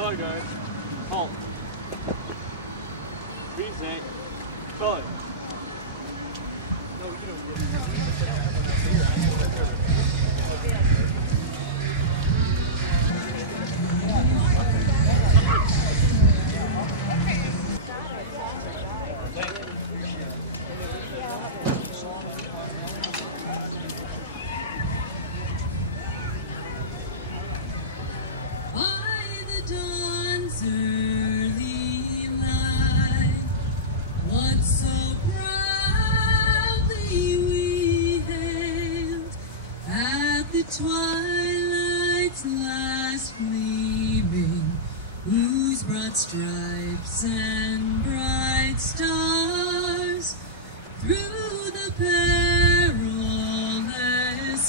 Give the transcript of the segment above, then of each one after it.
Color guard. Halt. Present. Color. No, you don't get it. Dawn's early light, what so proudly we hailed at the twilight's last gleaming, whose broad stripes and bright stars through the perilous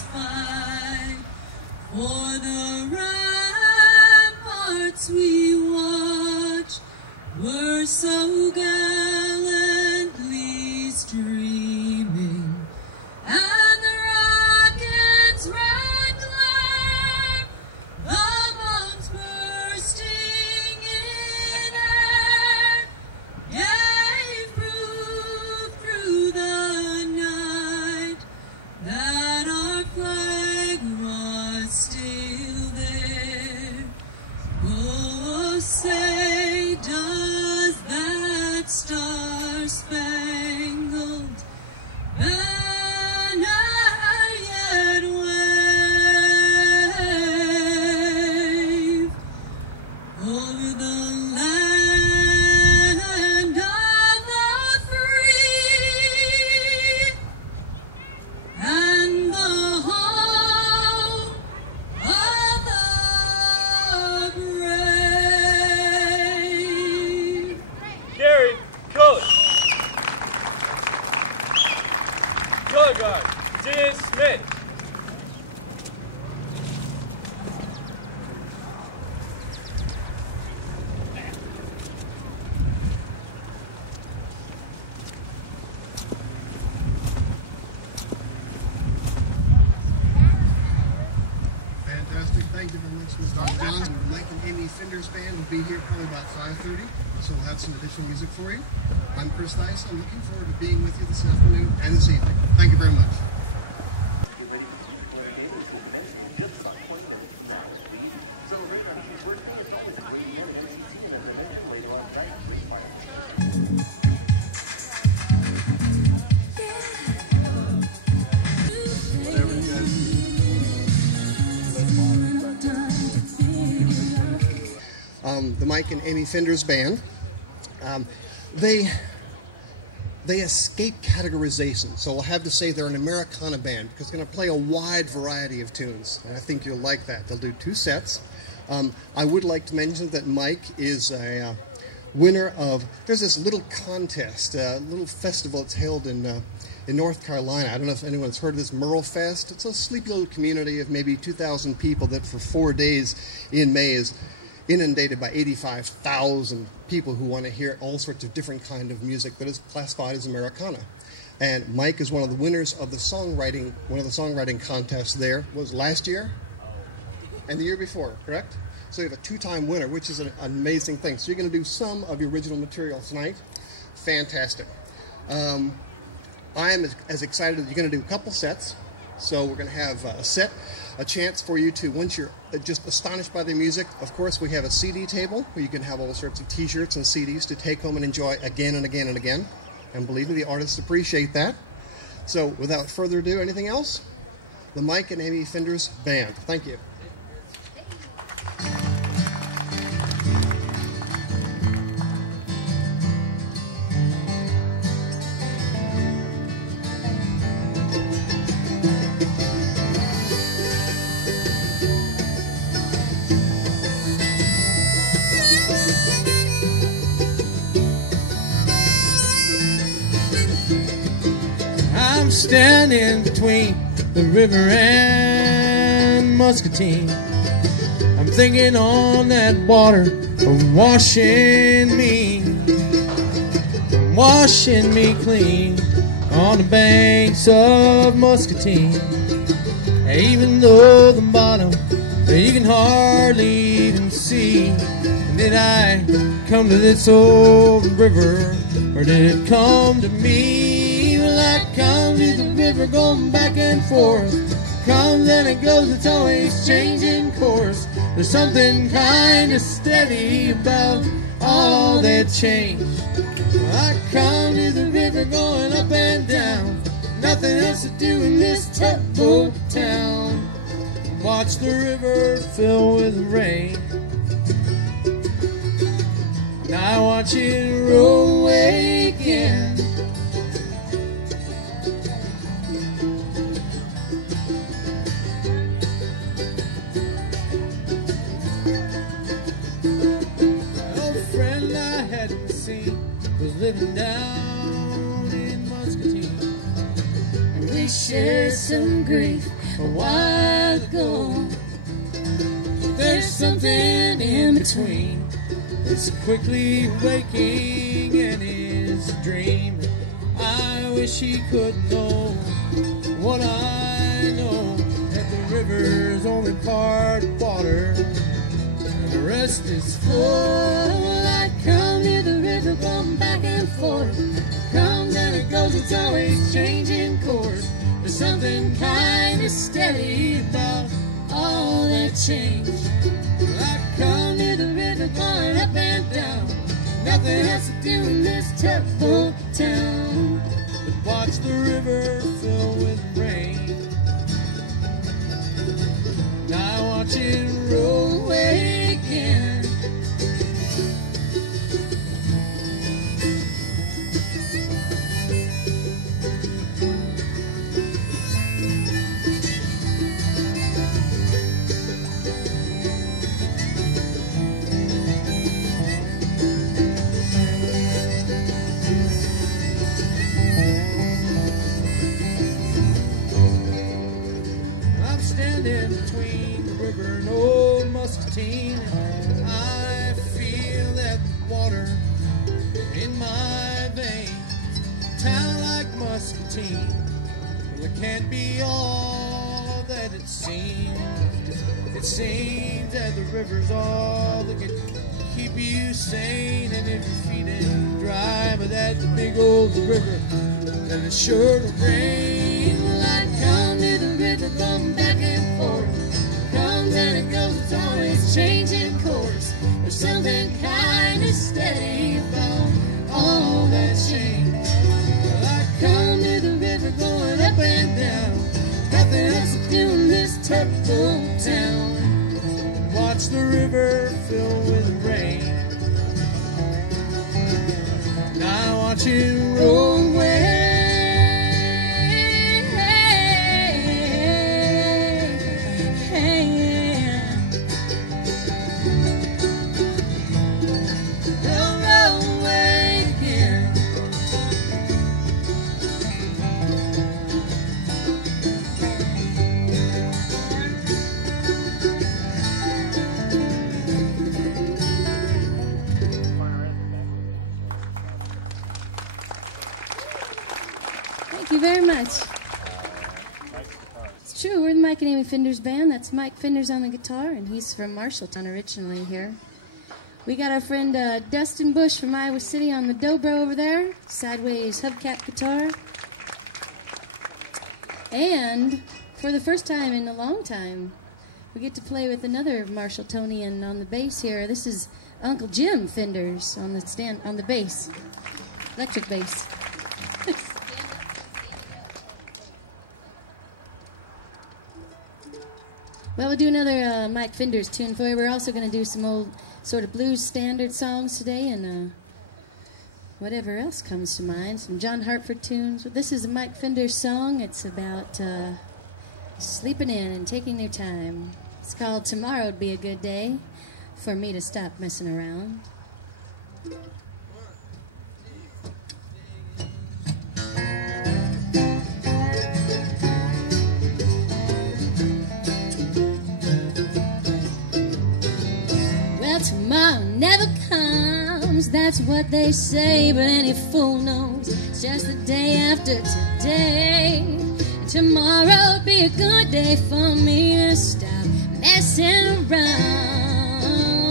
fight for the we watched were so gallantly streaming, and the rocket's red glare, the bombs bursting in air, gave proof through the night that our flag was still there. Oh, say does that star-spangled banner yet wave over the land of the free and the home of the brave? Gary, color. Color guard. Dismissed. Fantastic. Thank you very much, Ms. Dr. Johns. Mike and Amy Finder's band will be here probably about 5:30, so we'll have some additional music for you. I'm Chris Dice. I'm looking forward to being with you this afternoon and this evening. Thank you very much. The Mike and Amy Finder's band, they escape categorization, so I'll have to say they're an Americana band because they're going to play a wide variety of tunes, and I think you'll like that. They'll do 2 sets. I would like to mention that Mike is a winner of, there's this little contest, a little festival that's held in North Carolina. I don't know if anyone's heard of this Merle Fest. It's a sleepy little community of maybe 2,000 people that for 4 days in May is inundated by 85,000 people who want to hear all sorts of different kind of music that is classified as Americana. And Mike is one of the winners of the songwriting, one of the songwriting contests there was last year and the year before, correct? So you have a 2-time winner, which is an amazing thing. So you're going to do some of your original material tonight. Fantastic. I am as excited as you're going to do a couple sets. So we're going to have a chance for you to, once you're just astonished by the music, of course we have a CD table where you can have all sorts of t-shirts and CDs to take home and enjoy again and again and again. And believe me, the artists appreciate that. So without further ado, anything else? The Mike and Amy Finder's band. Thank you. I'm standing between the river and Muscatine. I'm thinking on that water washing me clean on the banks of Muscatine. Even though the bottom you can hardly even and see. And did I come to this old river, or did it come to me? Well, I come to the river going back and forth. Comes and it goes, it's always changing course. There's something kind of steady about all that change. Well, I come to the river going up and down. Nothing else to do in this tugboat town. Watch the river fill with rain. Now I watch it roll away again. An old friend I hadn't seen was living down in Muscatine. And we shared some grief a while ago. There's something in between. It's quickly waking in his dream. I wish he could know what I know, that the river's only part water and the rest is full. Well, I come near the river going back and forth. Comes and it goes, it's always changing course. There's something kind of steady about all that change. Well, I come near the river going up and down. Nothing else to do in this tugboat town but watch the river fill with rain. Now I watch it roll away again. Standing between the river and old Muscatine, I feel that water in my veins. A town like Muscatine, well, it can't be all that it seems. It seems that the river's all that can keep you sane, and if your feet ain't dry by that big old river, then it's sure to rain. Well, I come to the river going back and forth. Comes and it goes, it's always changing course. There's something kind of steady about all that change. Well, I come to the river going up and down. Nothing else to do in this tugboat town. Watch the river fill with rain. Now I watch it roll away. Thank you very much. It's true, we're the Mike and Amy Finders band. That's Mike Finders on the guitar, and he's from Marshalltown originally here. We got our friend Dustin Bush from Iowa City on the dobro over there, sideways hubcap guitar. And for the first time in a long time, we get to play with another Marshalltonian on the bass here. This is Uncle Jim Finders on the bass, electric bass. Well, we'll do another Mike Finders tune for you. We're also going to do some old sort of blues standard songs today, and whatever else comes to mind. Some John Hartford tunes. This is a Mike Finders song. It's about sleeping in and taking their time. It's called Tomorrow'd Be a Good Day for Me to Stop Messing Around. Tomorrow never comes, that's what they say, but any fool knows it's just the day after today. And tomorrow'll be a good day for me to stop messing around.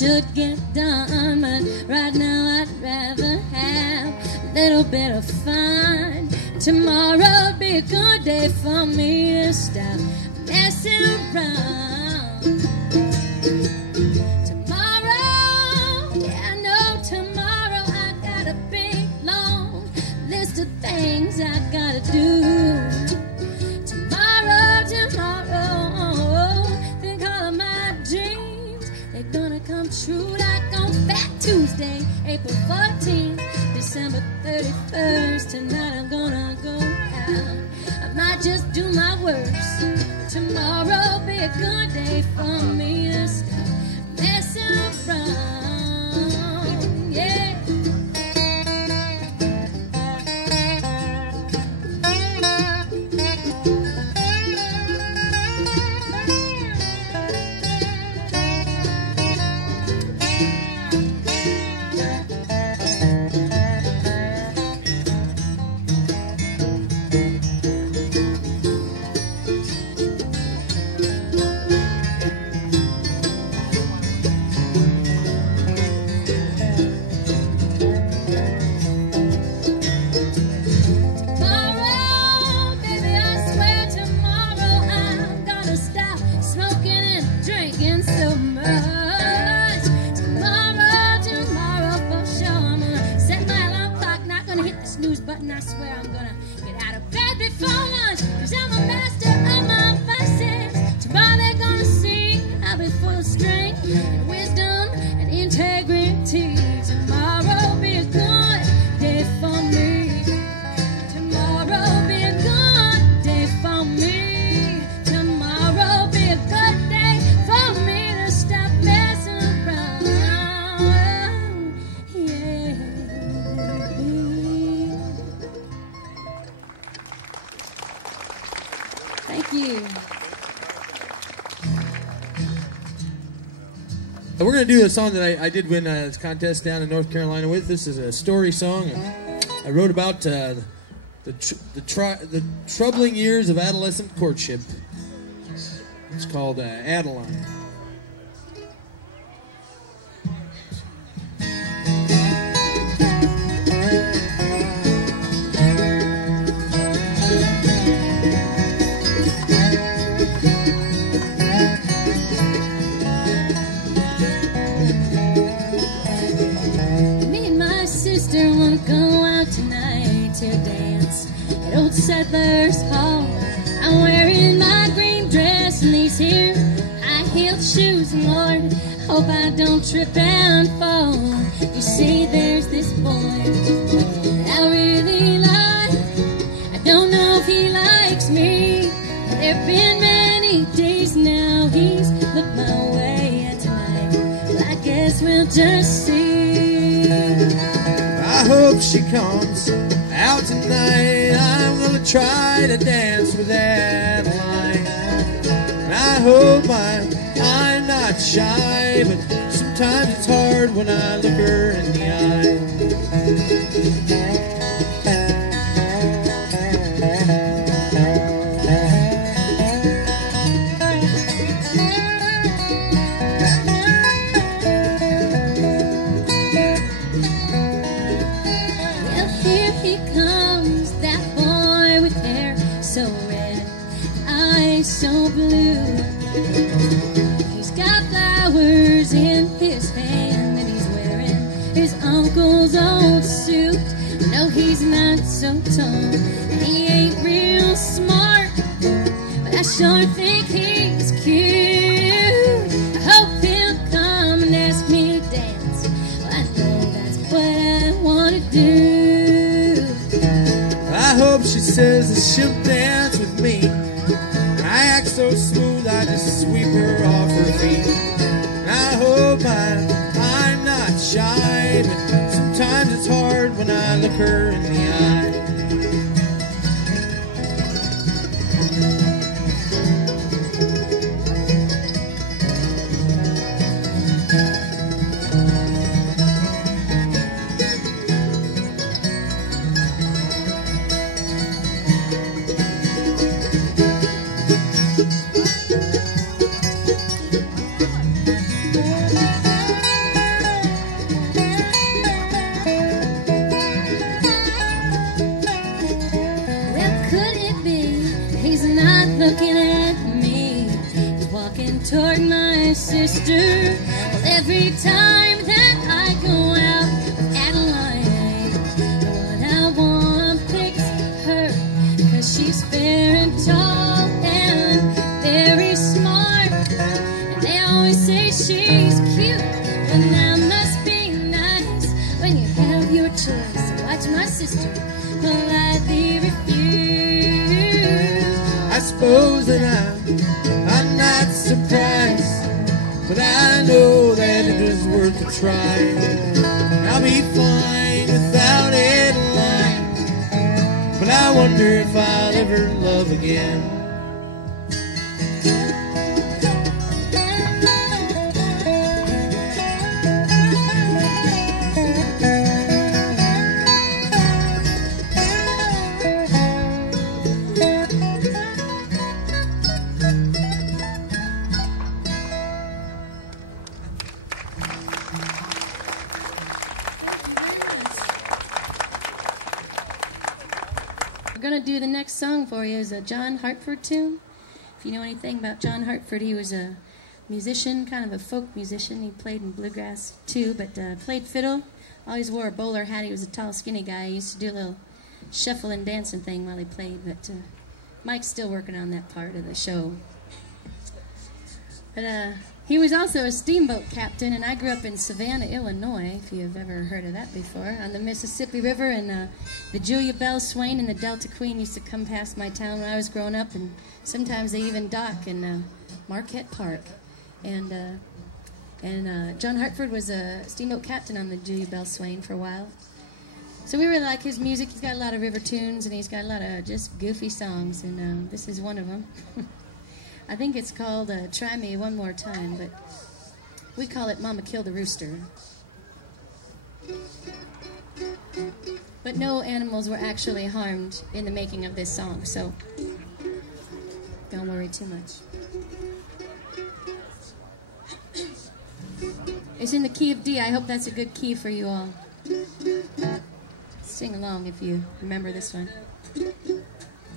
should get done, but right now I'd rather have a little bit of fun. Tomorrow'd be a good day for me to stop messing around. Tomorrow, yeah, I know tomorrow I got a big long list of things I gotta do. Tomorrow, think all of my dreams, they're gonna come true like on Fat Tuesday, April 14th, December 31st. Tonight I'm gonna go out. I might just do my worst. Tomorrow'll be a good day for me to stop messing around. Yeah. Button, I swear I'm gonna get out of bed before lunch, 'cause I'm a master of my vices. Tomorrow they're gonna see I'll be full of strength and wisdom and integrity. Tomorrow'll be a good day for me. Tomorrow'll be a good day for me. Tomorrow'll be a good day for me to stop messing around. Yeah. Thank you. We're going to do a song that I did win this contest down in North Carolina with. This is a story song. I wrote about the troubling years of adolescent courtship. It's called Adeline. Wanna go out tonight to dance at Old Settlers Hall. I'm wearing my green dress and these here high-heeled shoes, and Lord, hope I don't trip and fall. You see, there's this boy I really like. I don't know if he likes me. There've been many days now he's looked my way, and tonight, well, I guess we'll just see. I hope she comes out tonight. I'm gonna try to dance with Adeline. And I hope I'm not shy, but sometimes it's hard when I look her in the eye. So red, eyes so blue. He's got flowers in his hand, and he's wearing his uncle's old suit. No, he's not so tall, and he ain't real smart, but I sure think he's cute. I hope he'll come and ask me to dance. Well, I know that's what I want to do. I hope she says that she'll dance with me. I act so smooth, I just sweep her off her feet. And I hope I'm not shy, but sometimes it's hard when I look her in the eye. toward my sister. Well, every time that I go out with Adeline, the one I want picks her, 'cause she's fair and tall and very smart. And they always say she's cute, but that must be nice when you have your choice. So watch my sister politely refuse. I suppose that I'm not surprised, but I know that it is worth a try. I'll be fine without Adeline, but I wonder if I'll ever love again. We're going to do the next song for you is a John Hartford tune. If you know anything about John Hartford, he was a musician, kind of a folk musician. He played in bluegrass too, but played fiddle. Always wore a bowler hat. He was a tall, skinny guy. He used to do a little shuffling, dancing thing while he played, but Mike's still working on that part of the show. But he was also a steamboat captain, and I grew up in Savannah, Illinois, if you've ever heard of that before, on the Mississippi River, and the Julia Bell Swain and the Delta Queen used to come past my town when I was growing up, and sometimes they even dock in Marquette Park. And John Hartford was a steamboat captain on the Julia Bell Swain for a while. So we really like his music. He's got a lot of river tunes, and he's got a lot of just goofy songs, and this is one of them. I think it's called Try Me One More Time, but we call it Mama Killed a Rooster. But no animals were actually harmed in the making of this song, so don't worry too much. It's in the key of D. I hope that's a good key for you all. Sing along if you remember this one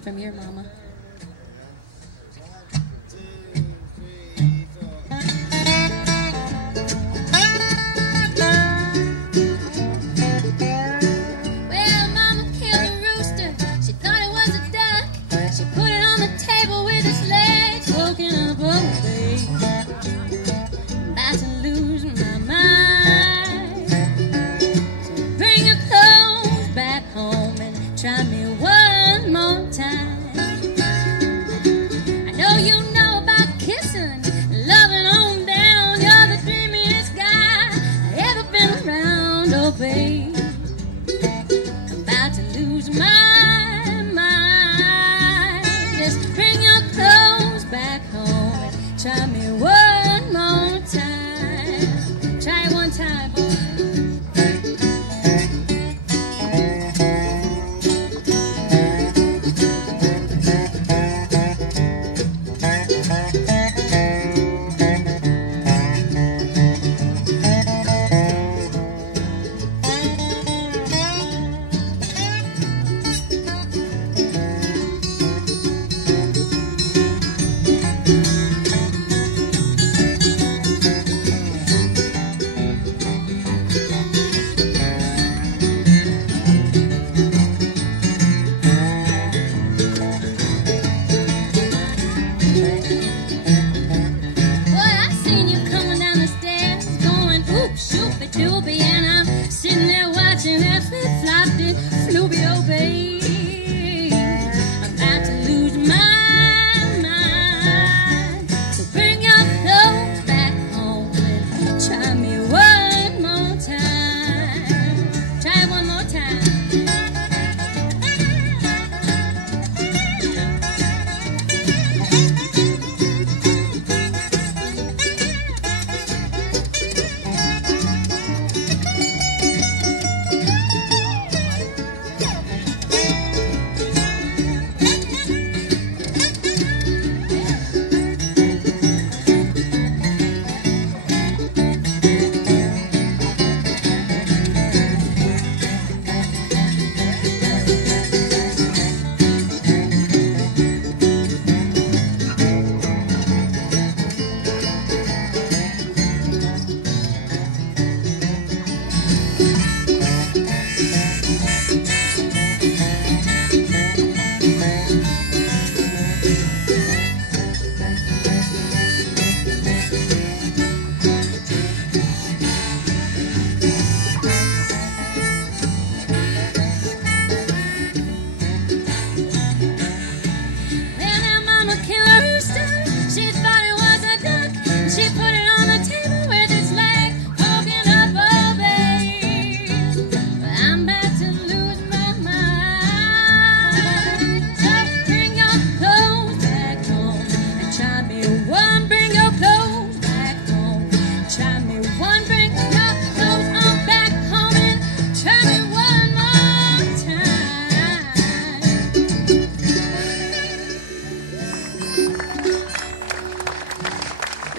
from your mama. Try me one more time. I know you know about kissing, loving on down. You're the dreamiest guy I ever been around. Oh, babe, I'm about to lose my mind. Just bring your clothes back home and try me one more time. Try it one time, boy.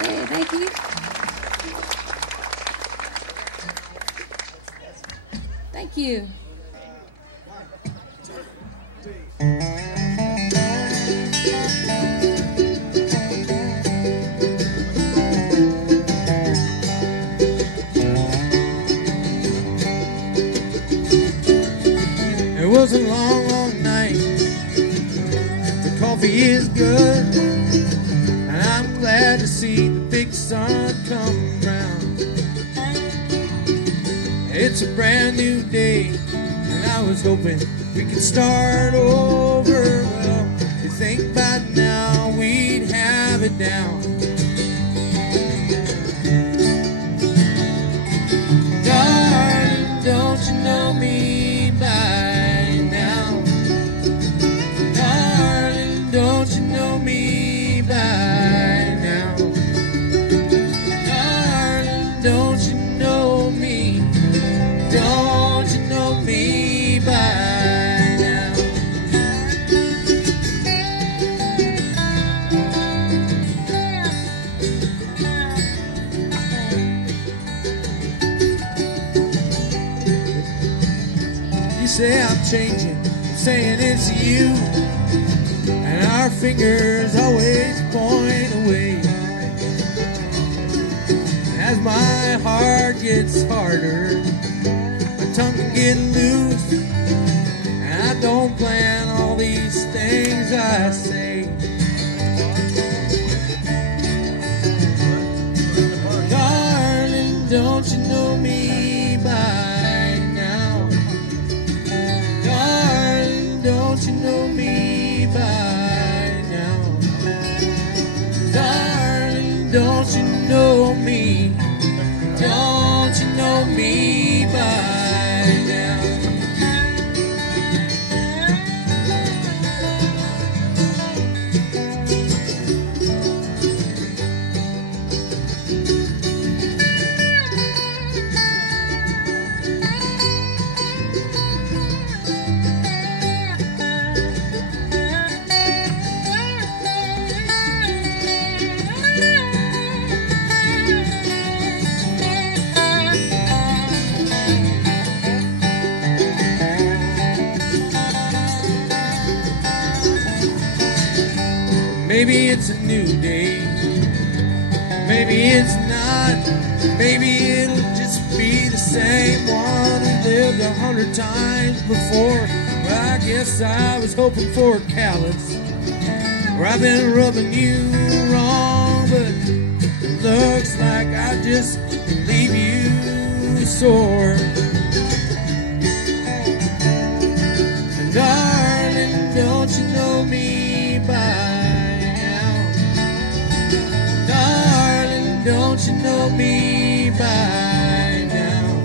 Hey, thank you. Thank you. It was a long, long night. The coffee is good, and I'm glad to see the big sun come round. It's a brand new day, and I was hoping we could start over. Well, you think by now we'd have it down. Darling, don't you know me by now? Darling, don't you know me by now? Darling, don't you know me? Don't you know me by now? You say I'm changing, I'm saying it's you, and our fingers always point away. As my heart gets harder, my tongue can get loose, and I don't plan all these things I say. Darling, don't you know me by now? Darling, don't you know me by now? Darling, don't you know me? Don't you know me by now? Maybe it's a new day, maybe it's not, maybe it'll just be the same one we lived 100 times before. Well, I guess I was hoping for a callus, where I've been rubbing you wrong, but it looks like I just leave you sore. And darling, don't you know me by don't you know me by now?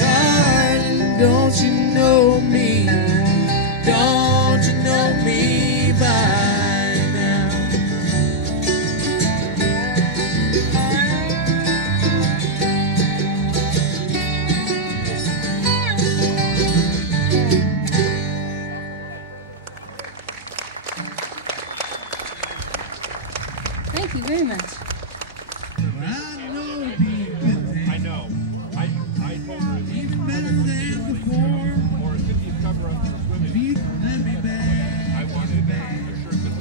Darling, don't you know me? Don't you know me by now? Thank you very much. I know. I told her even better than before. Or a 50th cover up for swimming. Let me back. I wanted a shirt that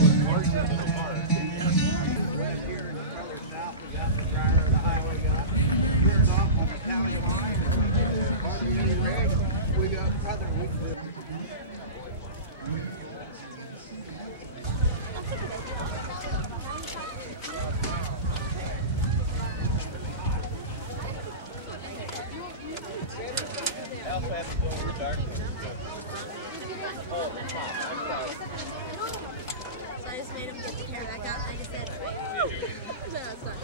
was larger than a bar. Right here in the further south, we got the dryer of the highway got veers off on the county line, and we get hardly any rain. We got further. So I just made him get the hair back out, and I just said, no, it's not.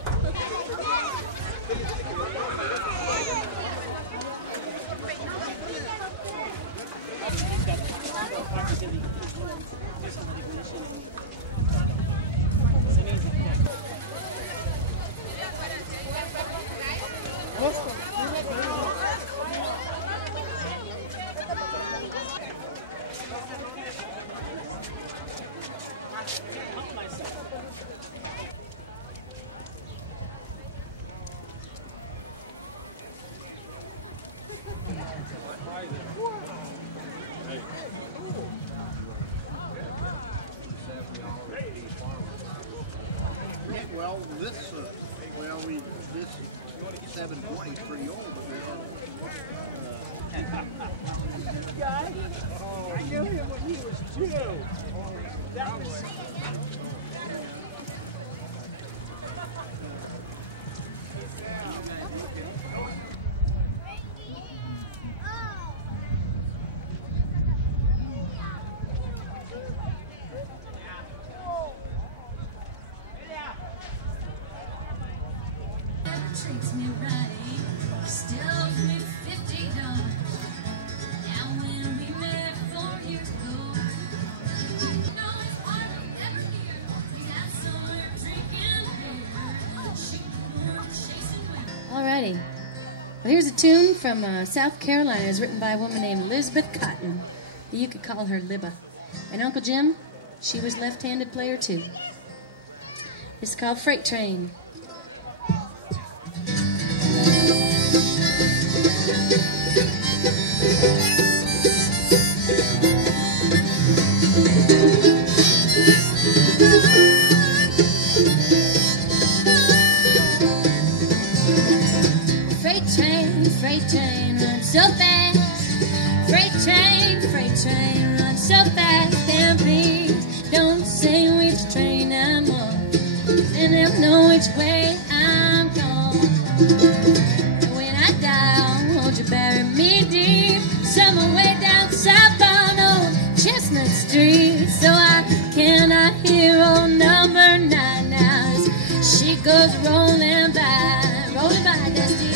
Well, this 720 is pretty old, but Guy? I knew him when he was 2. That was... Treats me right, still owes me $50. Now when we met 4 years ago, no, it's hardly ever here. We got somewhere drinking beer, shooting, chasing women. Alrighty. Well, here's a tune from South Carolina. It was written by a woman named Elizabeth Cotton. You could call her Libba. And Uncle Jim, she was left-handed player too. It's called Freight Train. Freight train, run so fast. Freight train, run so fast. And please don't say which train I'm on, and they'll know which way I'm gone. When I die, won't you bury me deep, somewhere way down south on old Chestnut Street, so I cannot hear old number 9 now as she goes rolling by, Dusty.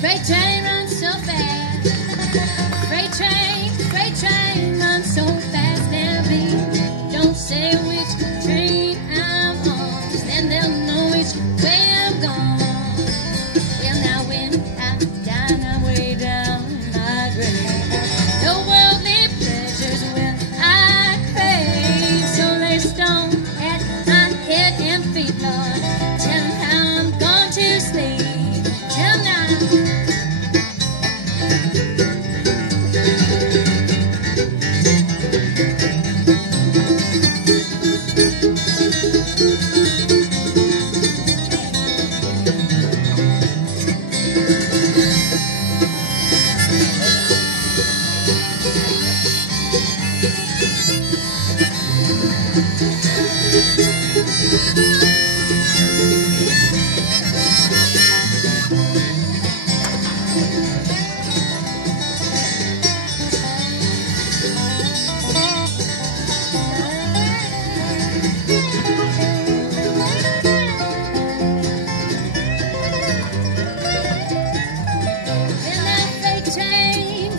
Freight train runs so fast. Freight train runs so fast. Now please don't say which train I'm on, 'cause then they'll know which way I'm gone. Well, now when I die, I'm way down in my grave. No worldly pleasures will I crave, so lay stone at my head and feet, Lord. Tell 'em how I'm going to sleep. Tell 'em now.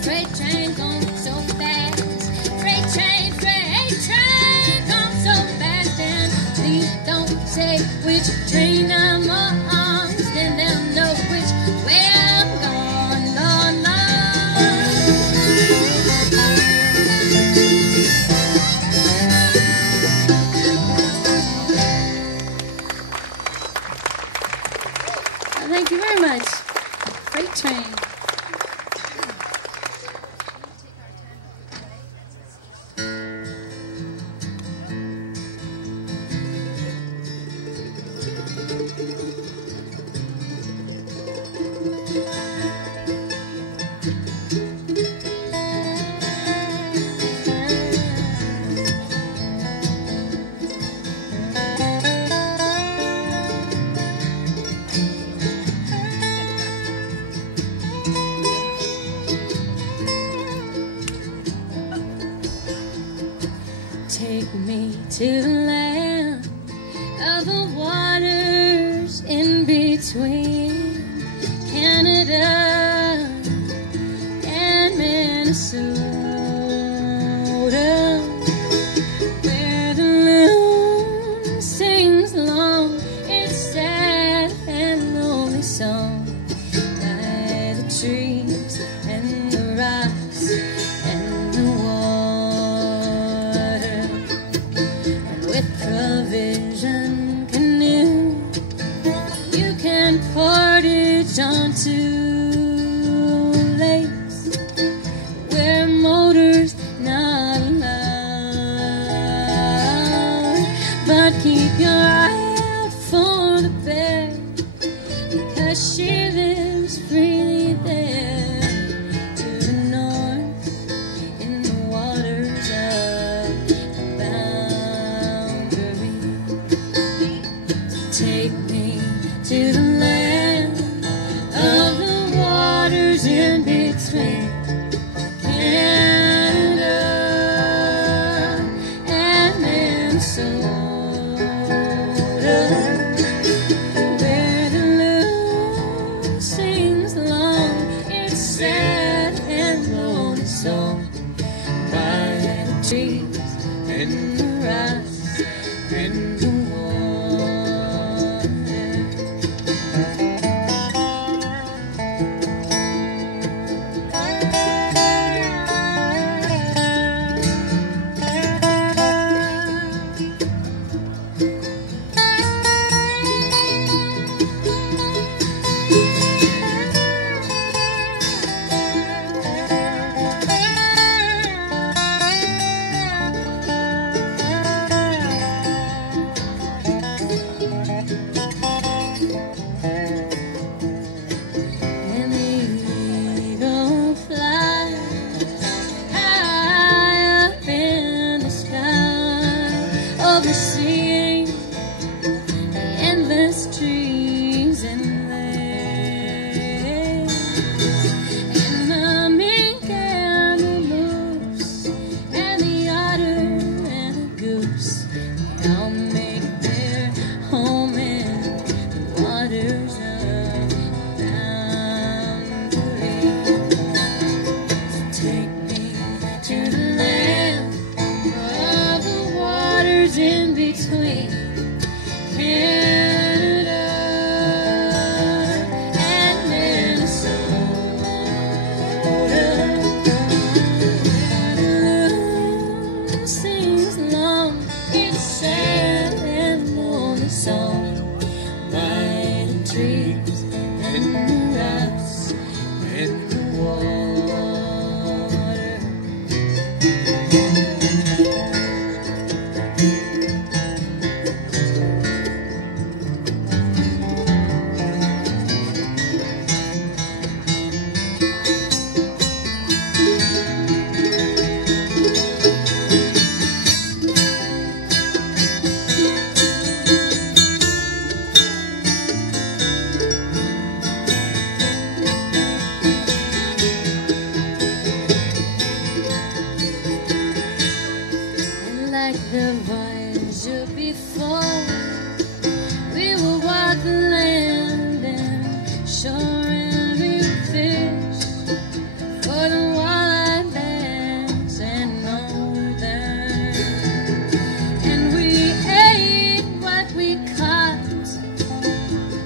Freight train going so fast. Freight train going so fast. And please don't say which train I'm on, 'cause then they'll know which way I'm going, Lord, Lord. Thank you very much. Freight train. Take me to the land of the waters in between Canada and Minnesota, where the moon sings vision canoe. You can portage onto lakes where motors not allowed. But keep your eye out for the bear, because she lives freely there to the north in the waters of the boundary. Take me to the land of the waters in between Canada and Minnesota, where the loon sings long its sad and lonely song by the trees and the rocks and the water. And the eagle flies high up in the sky, overseeing the endless trees and lakes. And the mink and the moose and the otter and the goose, they all make their home in the waters of boundary. So take me to the land of the waters in between Canada and Minnesota, where the loon sings long its sad and lonely song by the trees and the rocks and the water. And like the voyager before, we will walk the land and shore and we will fish for the walleye bass and northern. And we ate what we caught,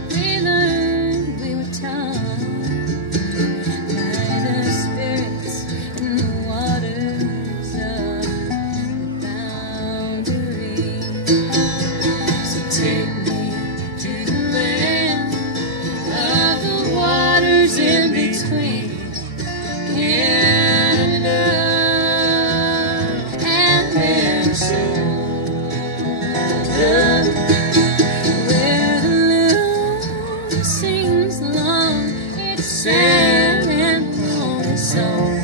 we learned, we were taught by the spirits in the waters of the boundary. So take me to the land of the waters in between Canada and Minnesota, where the loon sings long its sad and lonely song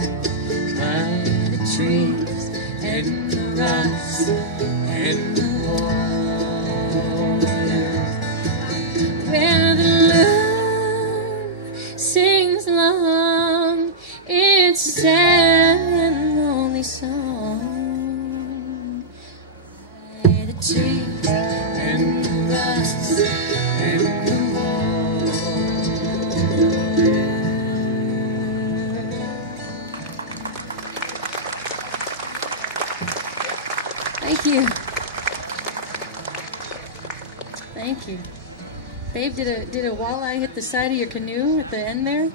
by the trees and the rocks and the waters, where the loon sings long its sad and lonely song by the trees and the rocks and the water. Thank you. Thank you. Babe, did a walleye hit the side of your canoe at the end there?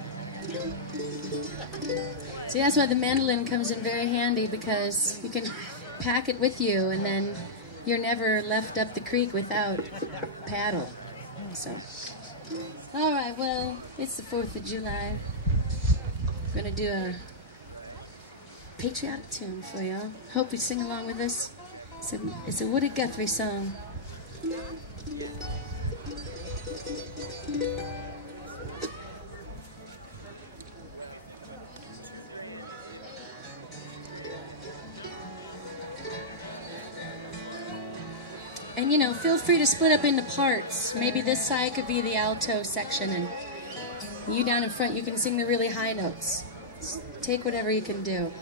See, that's why the mandolin comes in very handy, because you can pack it with you, and then you're never left up the creek without paddle. So, all right, well, it's the 4th of July. I'm going to do a patriotic tune for y'all. Hope you sing along with us. It's a Woody Guthrie song. And, you know, feel free to split up into parts. Maybe this side could be the alto section, and you down in front, you can sing the really high notes. Take whatever you can do.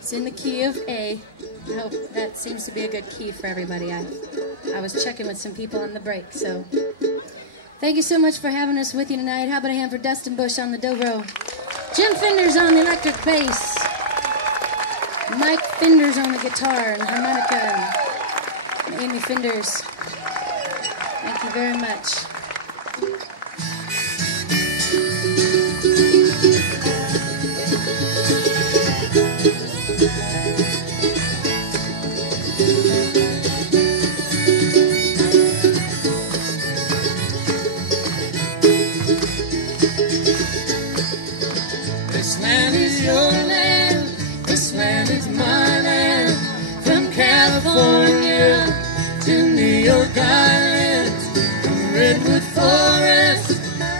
It's in the key of A. I hope that seems to be a good key for everybody. I was checking with some people on the break, so. Thank you so much for having us with you tonight. How about a hand for Dustin Bush on the dobro? Jim Finders on the electric bass. Mike Finders on the guitar and harmonica, and Amy Finders. Thank you very much. This land is your land. This land is my land, from California to New York Island, from Redwood Forest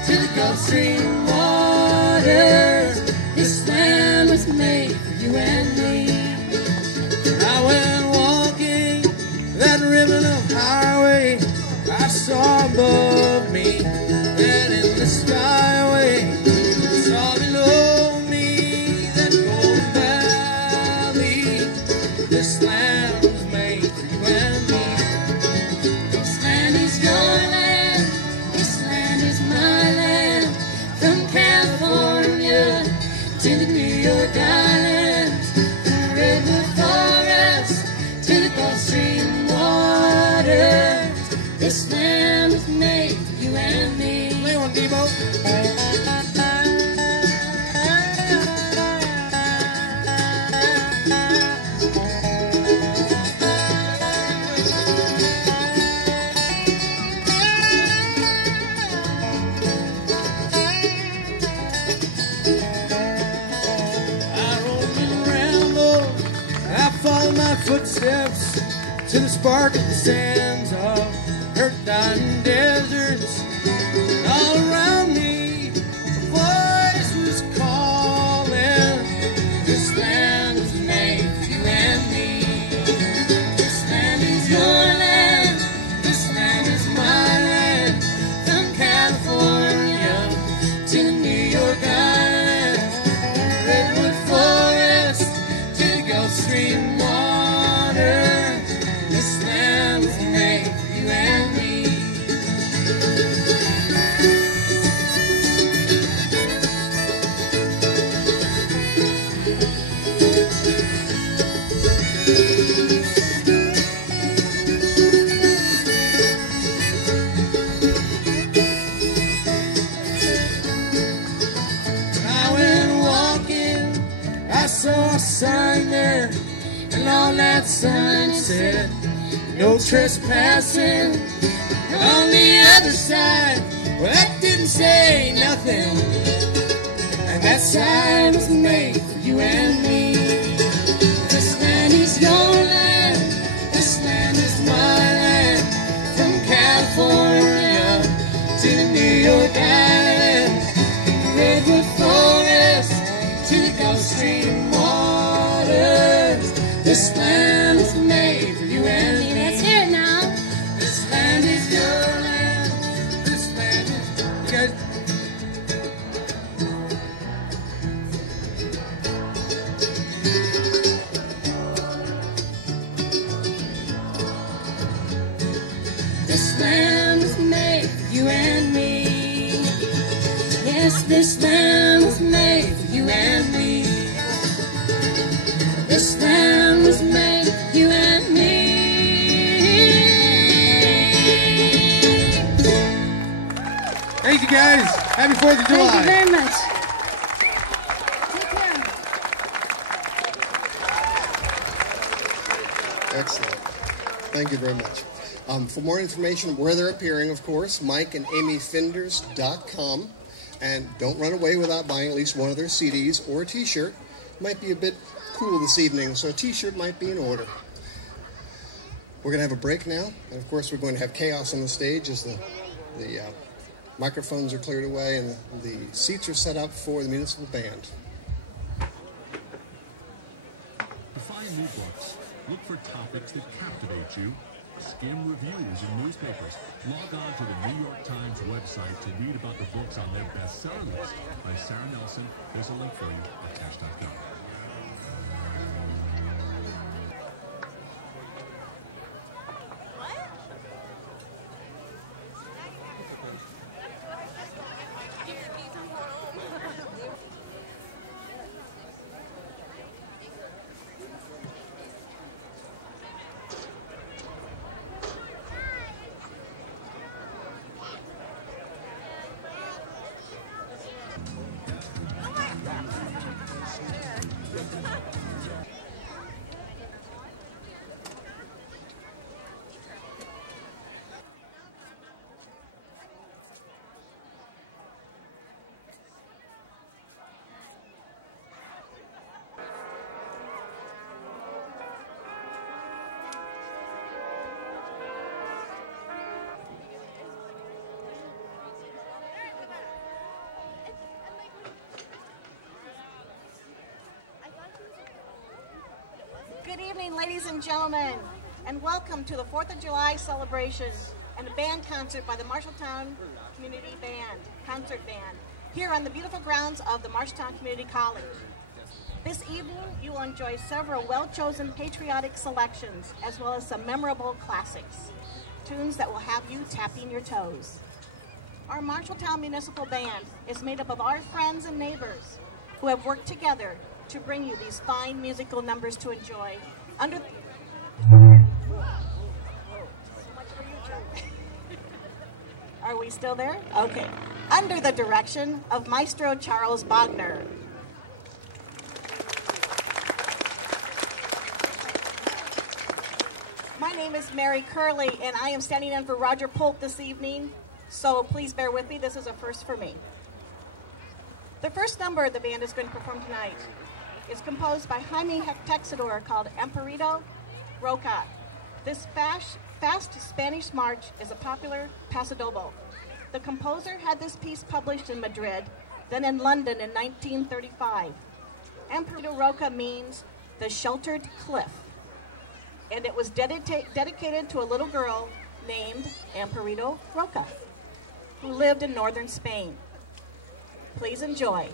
to the Gulf Stream waters. This land was made for you and me. I went walking that ribbon of highway I saw above me, and in the skyway I saw below me that golden valley. This land was made for you and me. This land is your land. This land is my land. From California to the New York Islands, from Redwood Forest to the Gulf Stream waters. This land was made for you and me. Play one, Debo. My footsteps to the sparkling sands of her dying deserts. And all around me, a voice was calling. This land was made for you and me. This land is your land. This land is my land. From California to the New York Island, Redwood Forest to the Gulf Stream. This land was made for you and me. When I went walking, I saw a sign there, and on that sign said, no trespassing. And on the other side, well, that didn't say nothing. And that sign was made for you and me. This land is your land. This land is my land. From California to the New York Island, from Redwood Forest to the Gulf Stream waters. This land was made for you and me. Let's hear it now. This land is your land. This land is... You guys... This land was made for you and me. Yes, this land was made for you and me. This land was made for you and me. Thank you guys. Happy 4th of July. Thank you very much. Take Thank you very much. For more information where they're appearing, of course, mikeandamyfinders.com. And don't run away without buying at least one of their CDs or a t-shirt. Might be a bit cool this evening, so a t-shirt might be in order. We're going to have a break now, and of course we're going to have chaos on the stage as the microphones are cleared away and the seats are set up for the municipal band. To find new books, look for topics that captivate you. Skim reviews in newspapers. Log on to the New York Times website to read about the books on their bestseller list. By Sarah Nelson. There's a link for you at cash.com. Good evening, ladies and gentlemen, and welcome to the 4th of July celebration and a band concert by the Marshalltown Community Band, Concert Band, here on the beautiful grounds of the Marshalltown Community College. This evening, you will enjoy several well-chosen patriotic selections, as well as some memorable classics, tunes that will have you tapping your toes. Our Marshalltown Municipal Band is made up of our friends and neighbors who have worked together to bring you these fine musical numbers to enjoy under... Are we still there? Okay. Under the direction of Maestro Charles Bogner. My name is Mary Curley, and I am standing in for Roger Polk this evening, so please bear with me. This is a first for me. The first number the band is going to perform tonight is composed by Jaime Texador called Amparito Roca. This fast Spanish march is a popular pasodoble. The composer had this piece published in Madrid, then in London in 1935. Amparito Roca means the sheltered cliff, and it was dedicated to a little girl named Amparito Roca, who lived in northern Spain. Please enjoy.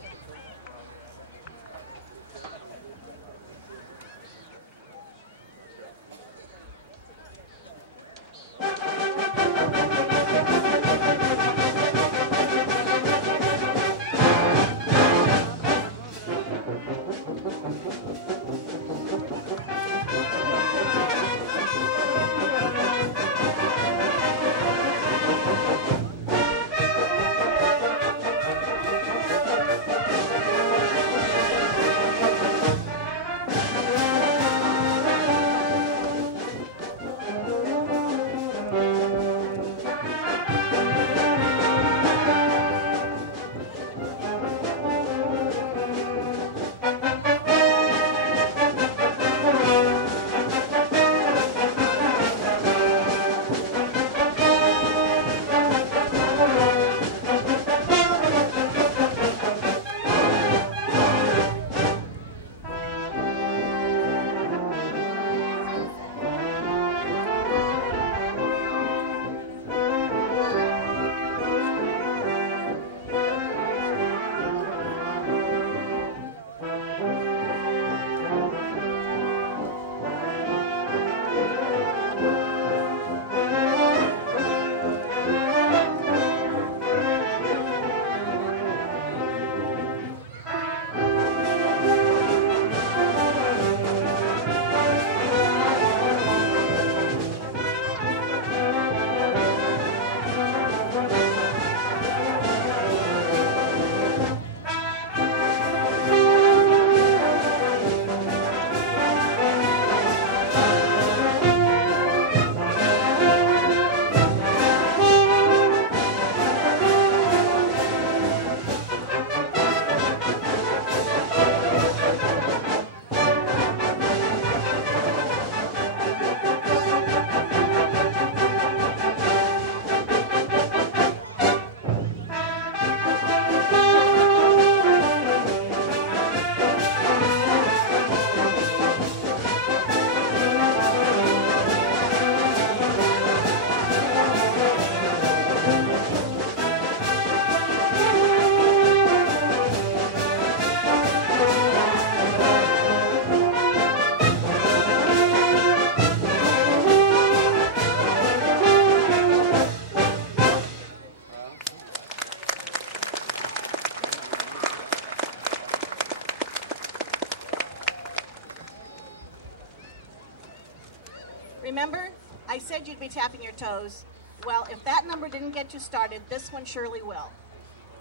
Remember, I said you'd be tapping your toes. Well, if that number didn't get you started, this one surely will.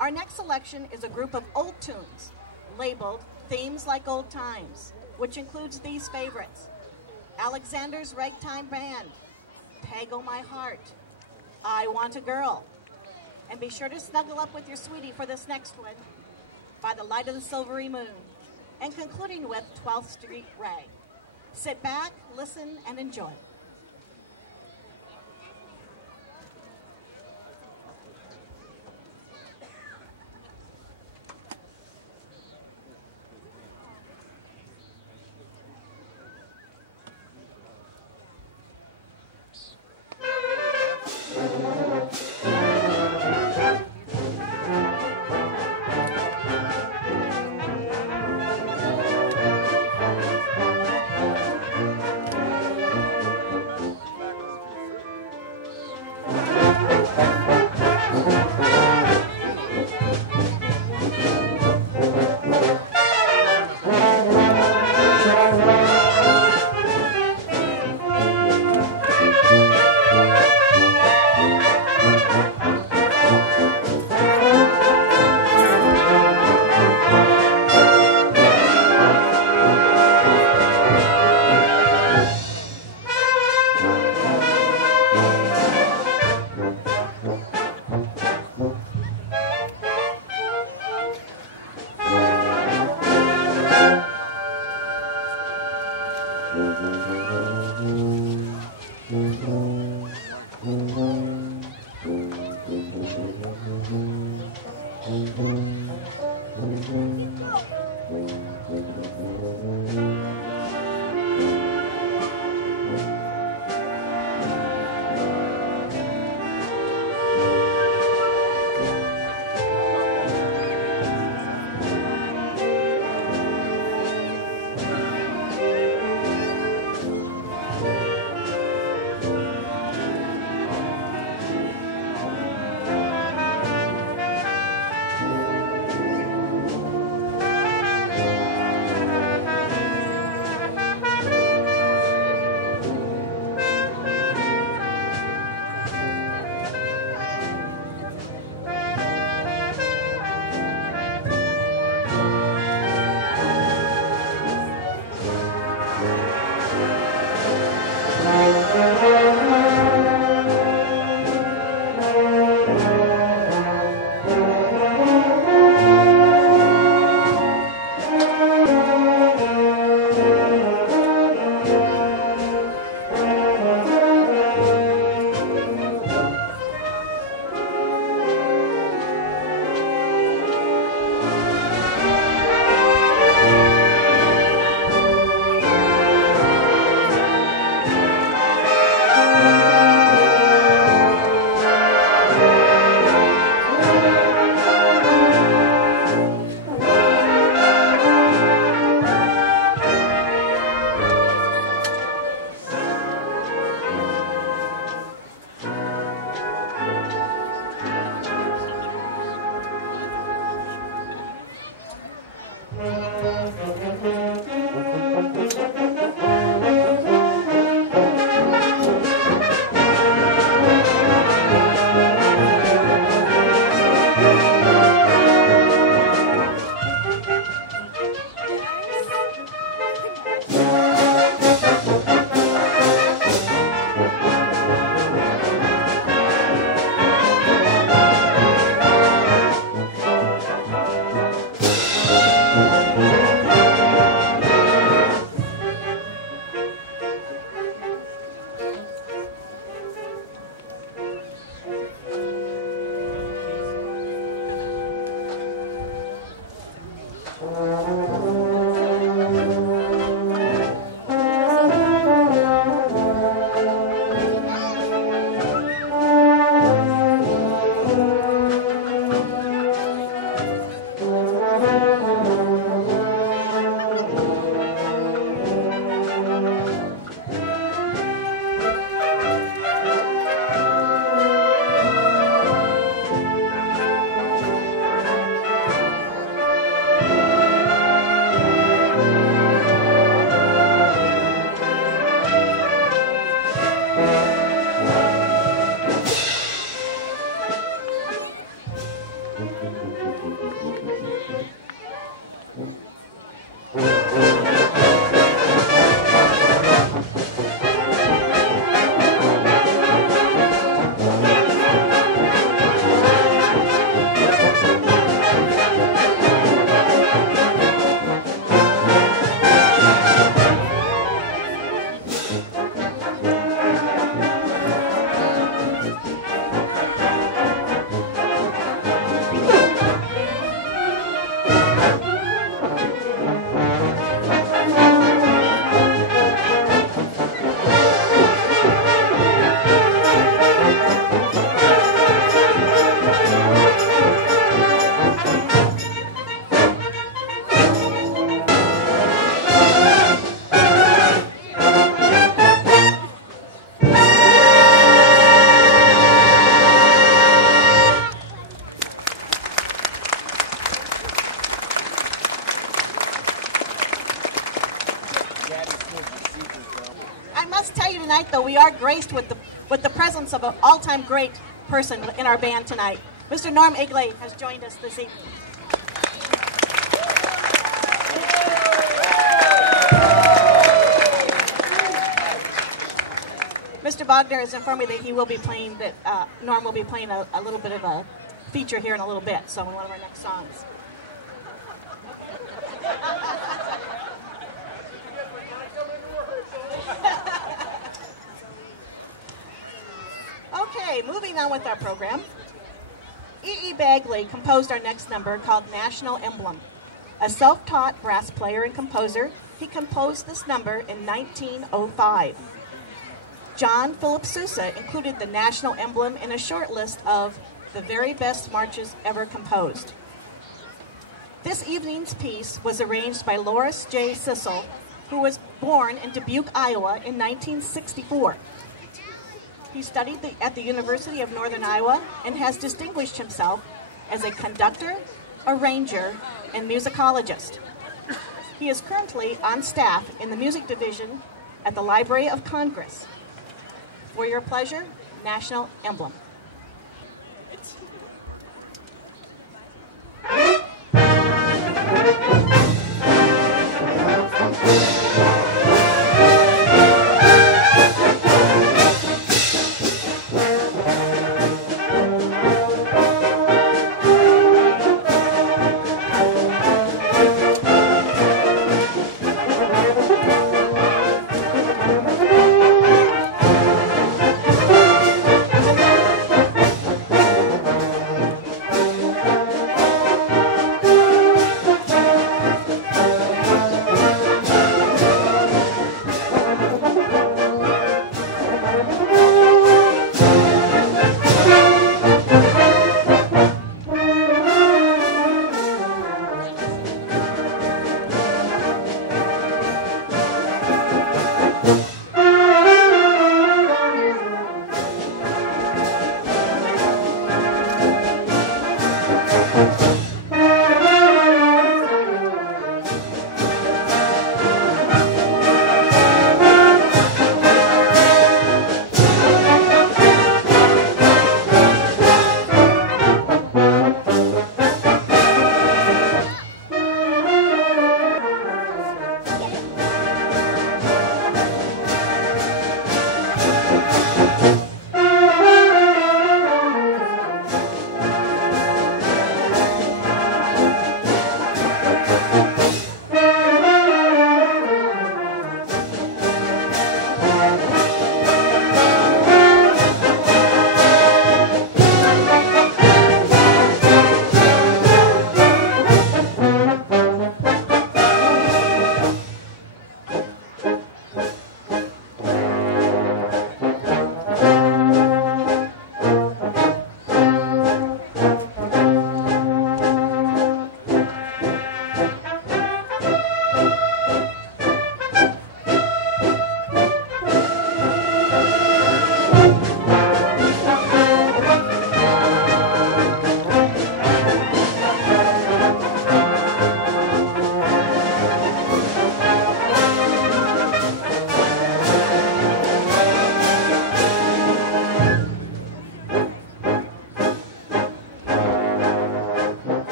Our next selection is a group of old tunes labeled Themes Like Old Times, which includes these favorites: Alexander's Ragtime Band, Peg O' My Heart, I Want a Girl. And be sure to snuggle up with your sweetie for this next one, By the Light of the Silvery Moon, and concluding with 12th Street Ray. Sit back, listen, and enjoy. Tonight, though, we are graced with the presence of an all-time great person in our band tonight. Mr. Norm Egley has joined us this evening. Mr. Bogner has informed me that he will be playing, Norm will be playing a little bit of a feature here in a little bit, so in one of our next songs. Okay, moving on with our program. E.E. Bagley composed our next number called National Emblem. A self-taught brass player and composer, he composed this number in 1905. John Philip Sousa included the National Emblem in a short list of the very best marches ever composed. This evening's piece was arranged by Loris J. Sissel, who was born in Dubuque, Iowa in 1964. He studied at the University of Northern Iowa and has distinguished himself as a conductor, arranger, and musicologist. He is currently on staff in the music division at the Library of Congress. For your pleasure, National Emblem.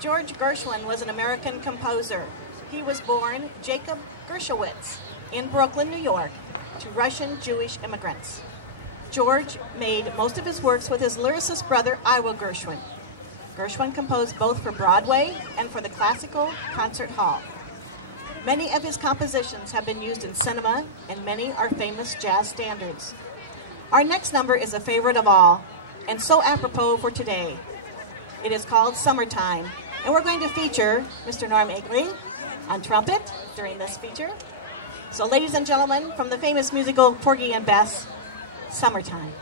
George Gershwin was an American composer. He was born Jacob Gershowitz in Brooklyn, New York, to Russian Jewish immigrants. George made most of his works with his lyricist brother, Ira Gershwin. Gershwin composed both for Broadway and for the Classical Concert Hall. Many of his compositions have been used in cinema, and many are famous jazz standards. Our next number is a favorite of all. and so apropos for today. It is called Summertime, and we're going to feature Mr. Norm Egley on trumpet during this feature. So ladies and gentlemen, from the famous musical Porgy and Bess, Summertime.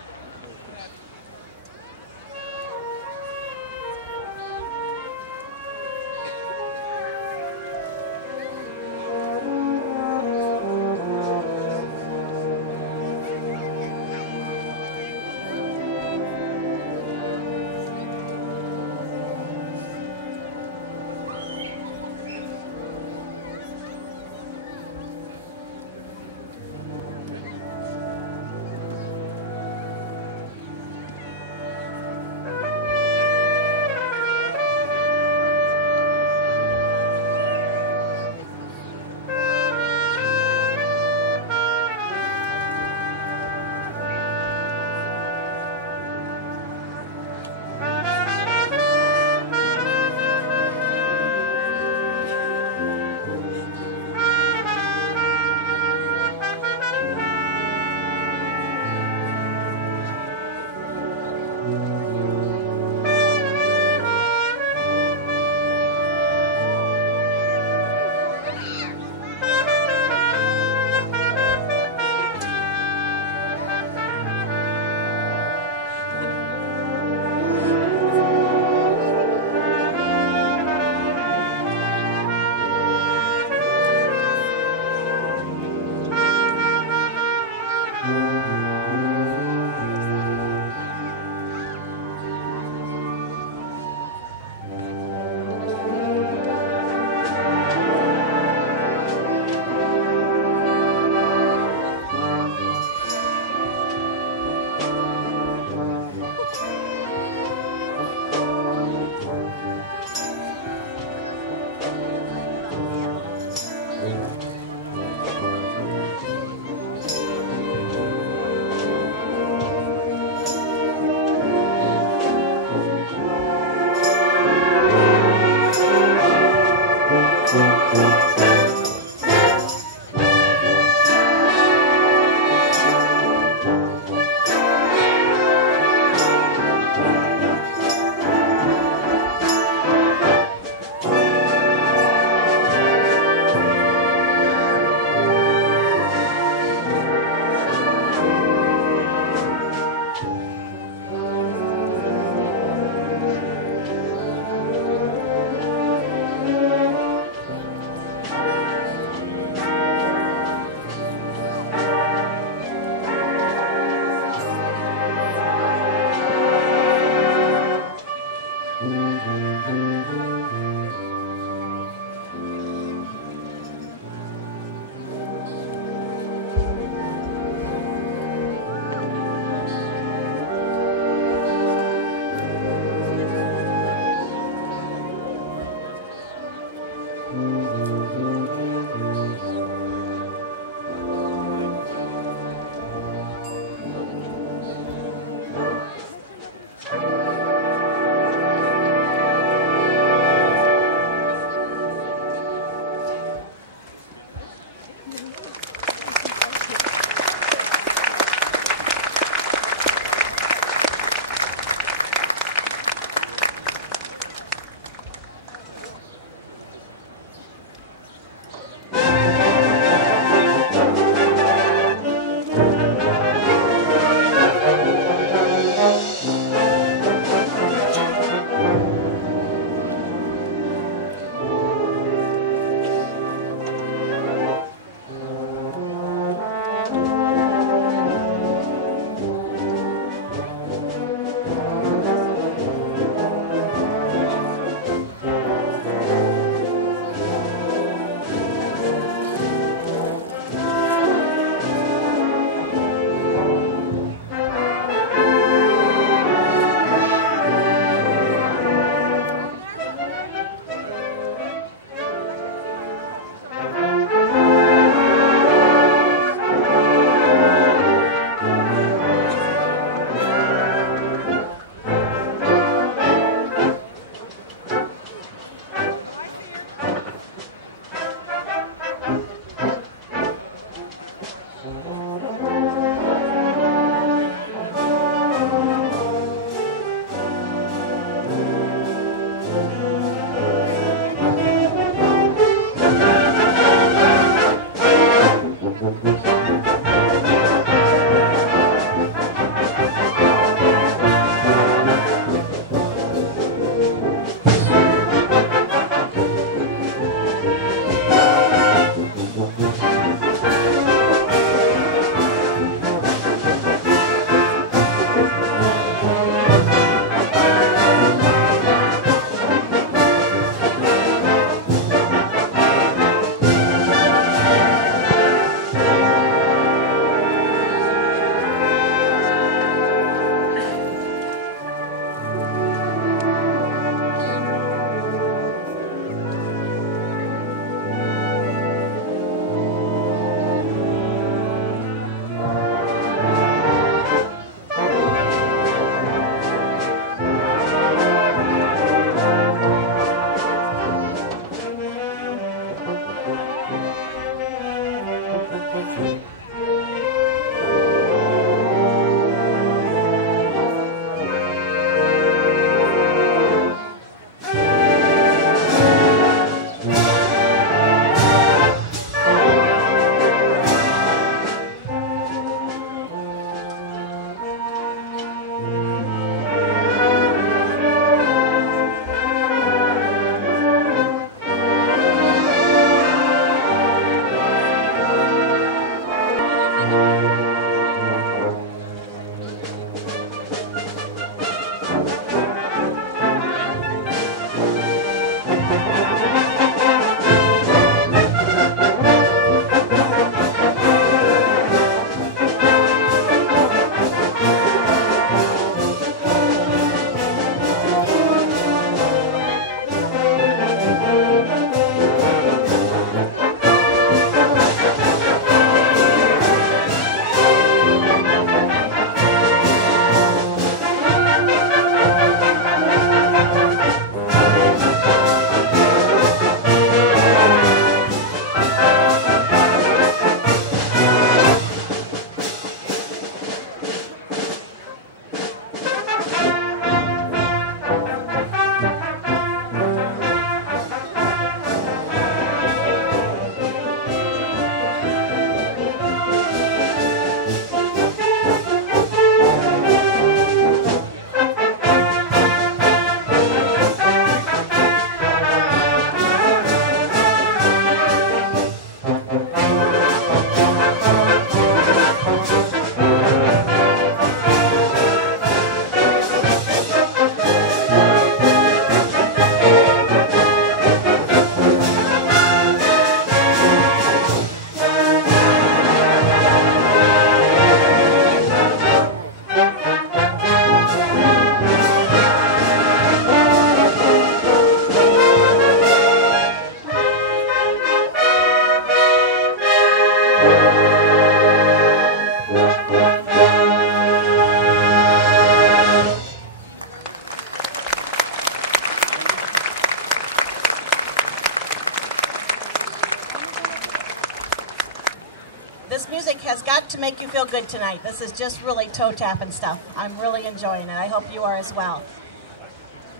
music has got to make you feel good tonight. This is just really toe tapping stuff. I'm really enjoying it. I hope you are as well.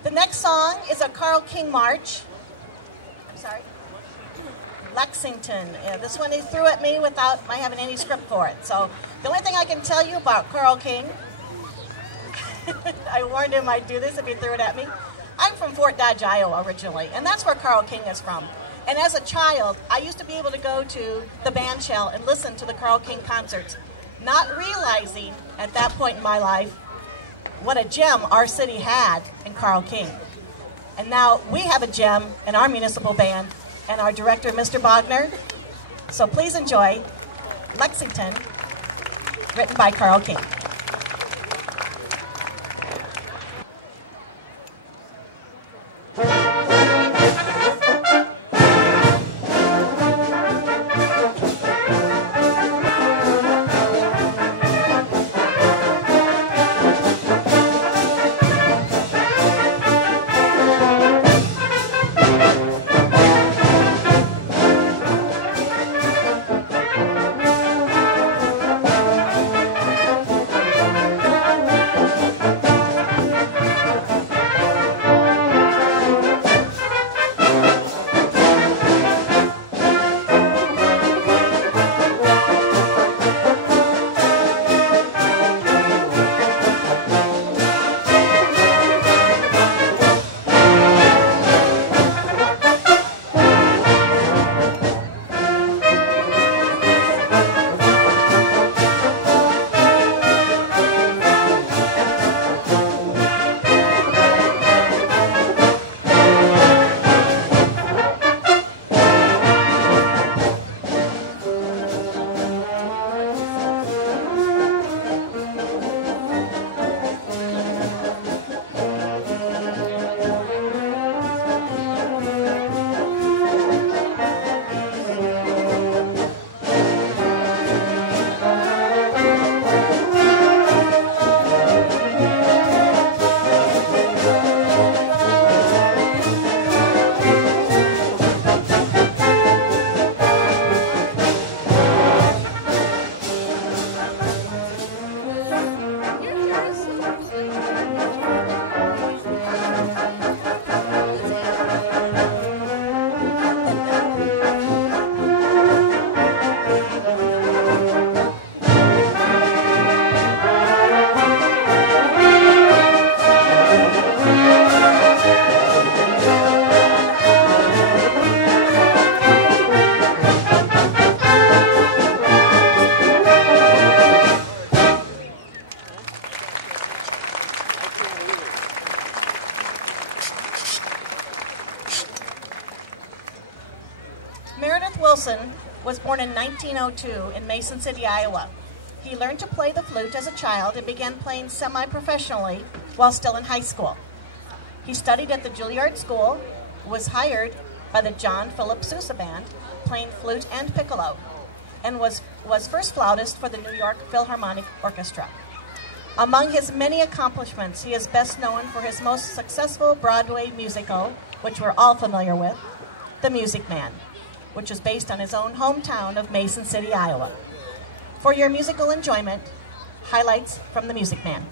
The next song is a Carl King march. I'm sorry. Lexington. This one he threw at me without my having any script for it. So the only thing I can tell you about Carl King, I warned him I'd do this if he threw it at me. I'm from Fort Dodge, Iowa originally, and that's where Carl King is from. And as a child, I used to be able to go to the band shell and listen to the Carl King concerts, not realizing at that point in my life what a gem our city had in Carl King. And now we have a gem in our municipal band and our director, Mr. Bogner. So please enjoy Lexington, written by Carl King. Was born in 1902 in Mason City, Iowa. He learned to play the flute as a child and began playing semi-professionally while still in high school. He studied at the Juilliard School, was hired by the John Philip Sousa Band, playing flute and piccolo, and was first flautist for the New York Philharmonic Orchestra. Among his many accomplishments, he is best known for his most successful Broadway musical, which we're all familiar with, The Music Man, which is based on his own hometown of Mason City, Iowa. For your musical enjoyment, highlights from The Music Man.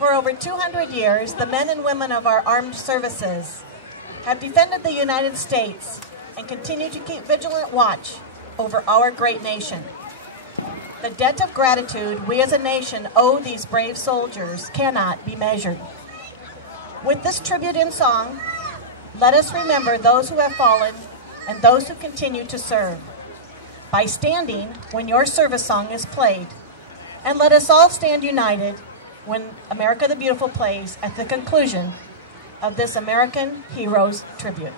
For over 200 years, the men and women of our armed services have defended the United States and continue to keep vigilant watch over our great nation. The debt of gratitude we as a nation owe these brave soldiers cannot be measured. With this tribute in song, let us remember those who have fallen and those who continue to serve by standing when your service song is played. And let us all stand united when America the Beautiful plays at the conclusion of this American Heroes Tribute.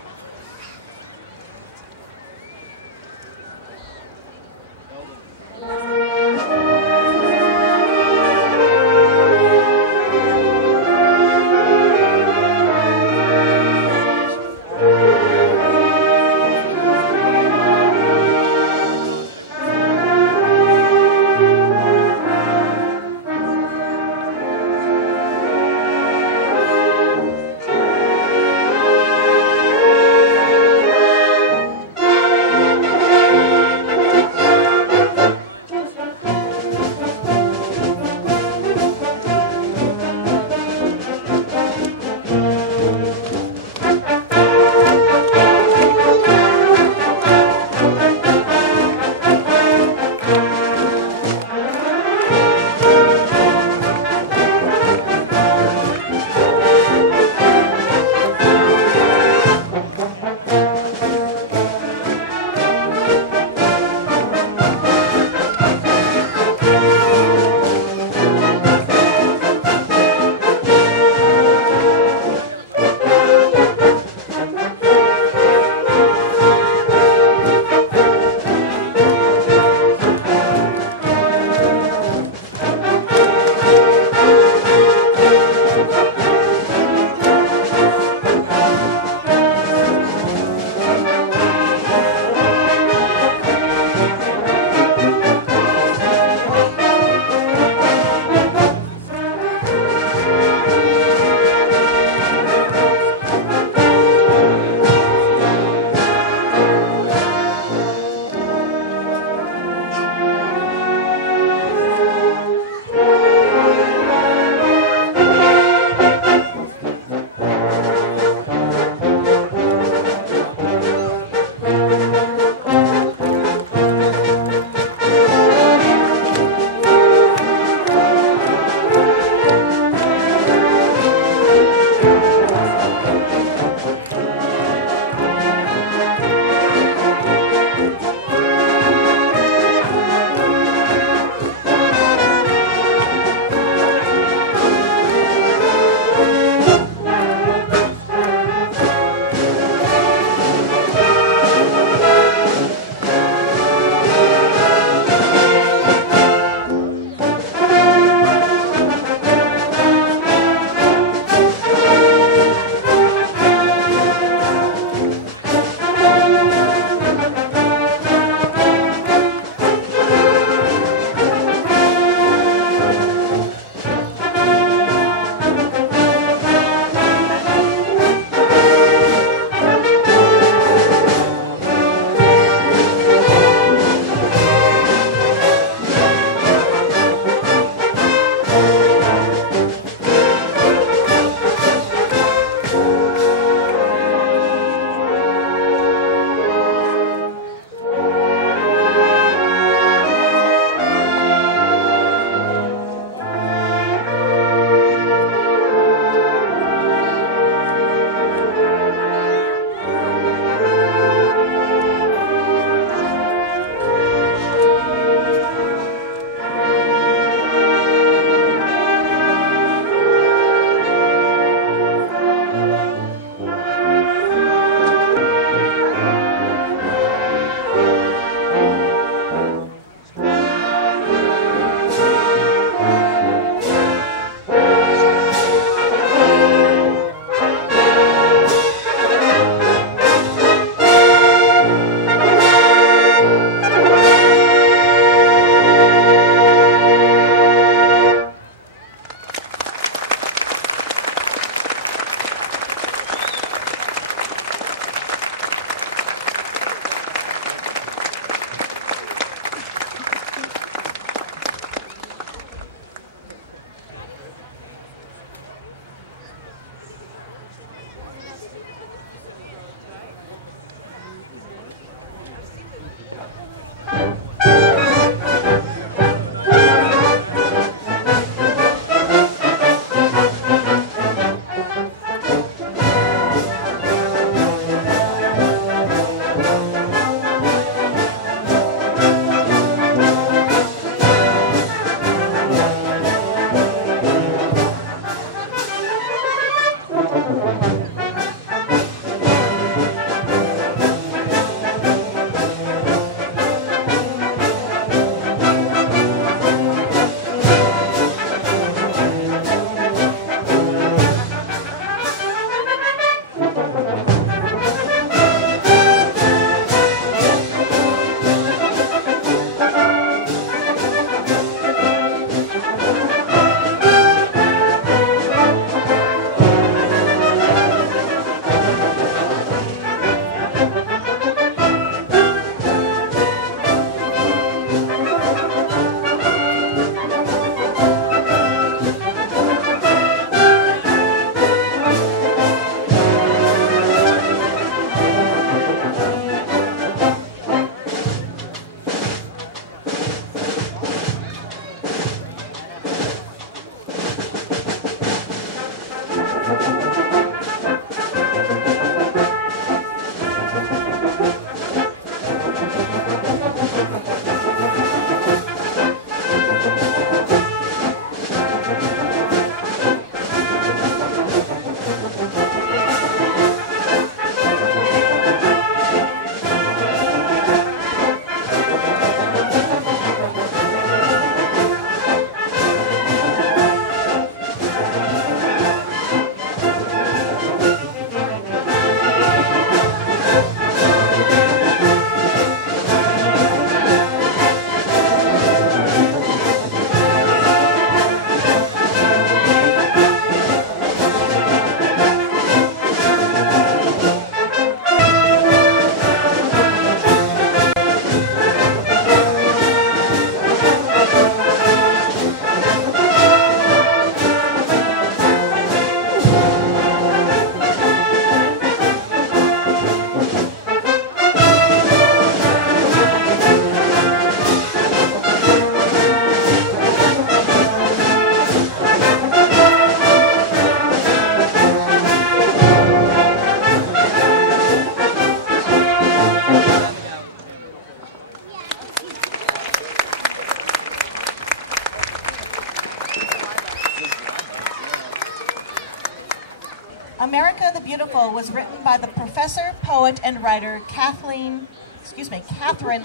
America the Beautiful was written by the professor, poet, and writer Catherine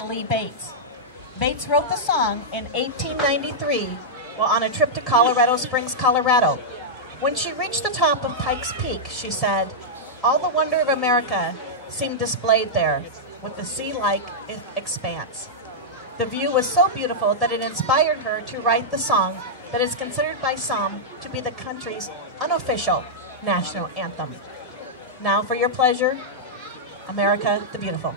Lee Bates. Bates wrote the song in 1893 while on a trip to Colorado Springs, Colorado. When she reached the top of Pikes Peak, she said, "All the wonder of America seemed displayed there with the sea-like expanse." The view was so beautiful that it inspired her to write the song that is considered by some to be the country's unofficial national anthem. Now for your pleasure, America the Beautiful.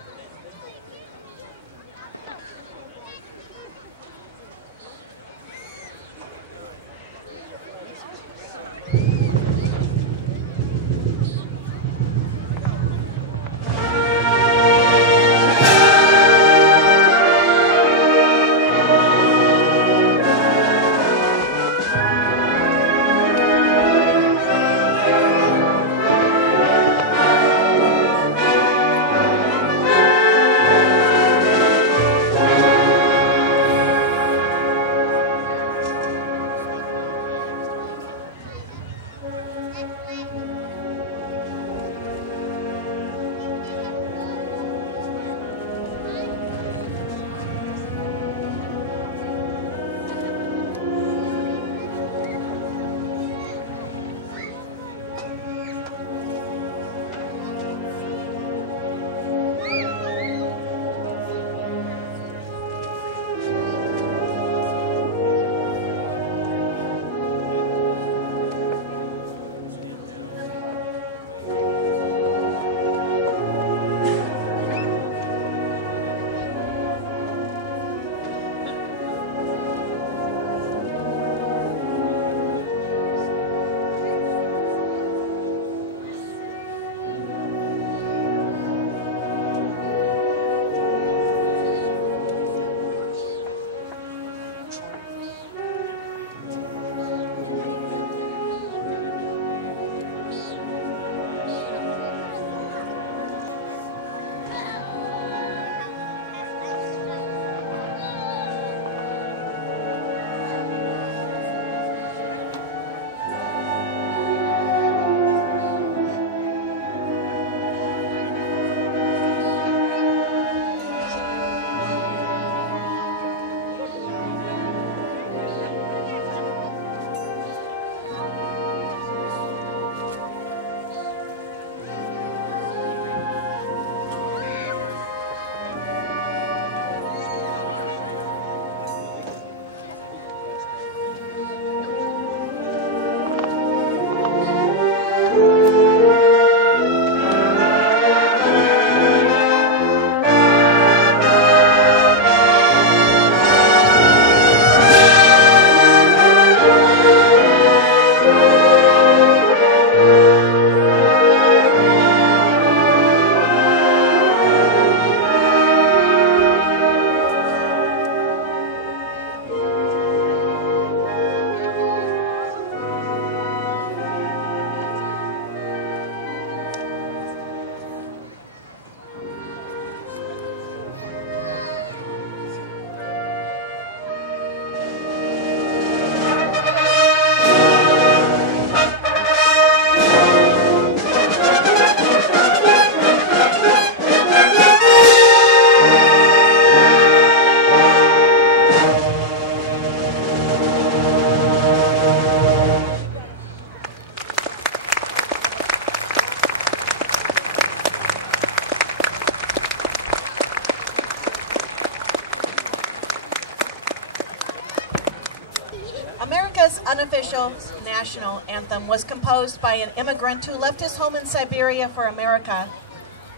America's unofficial national anthem was composed by an immigrant who left his home in Siberia for America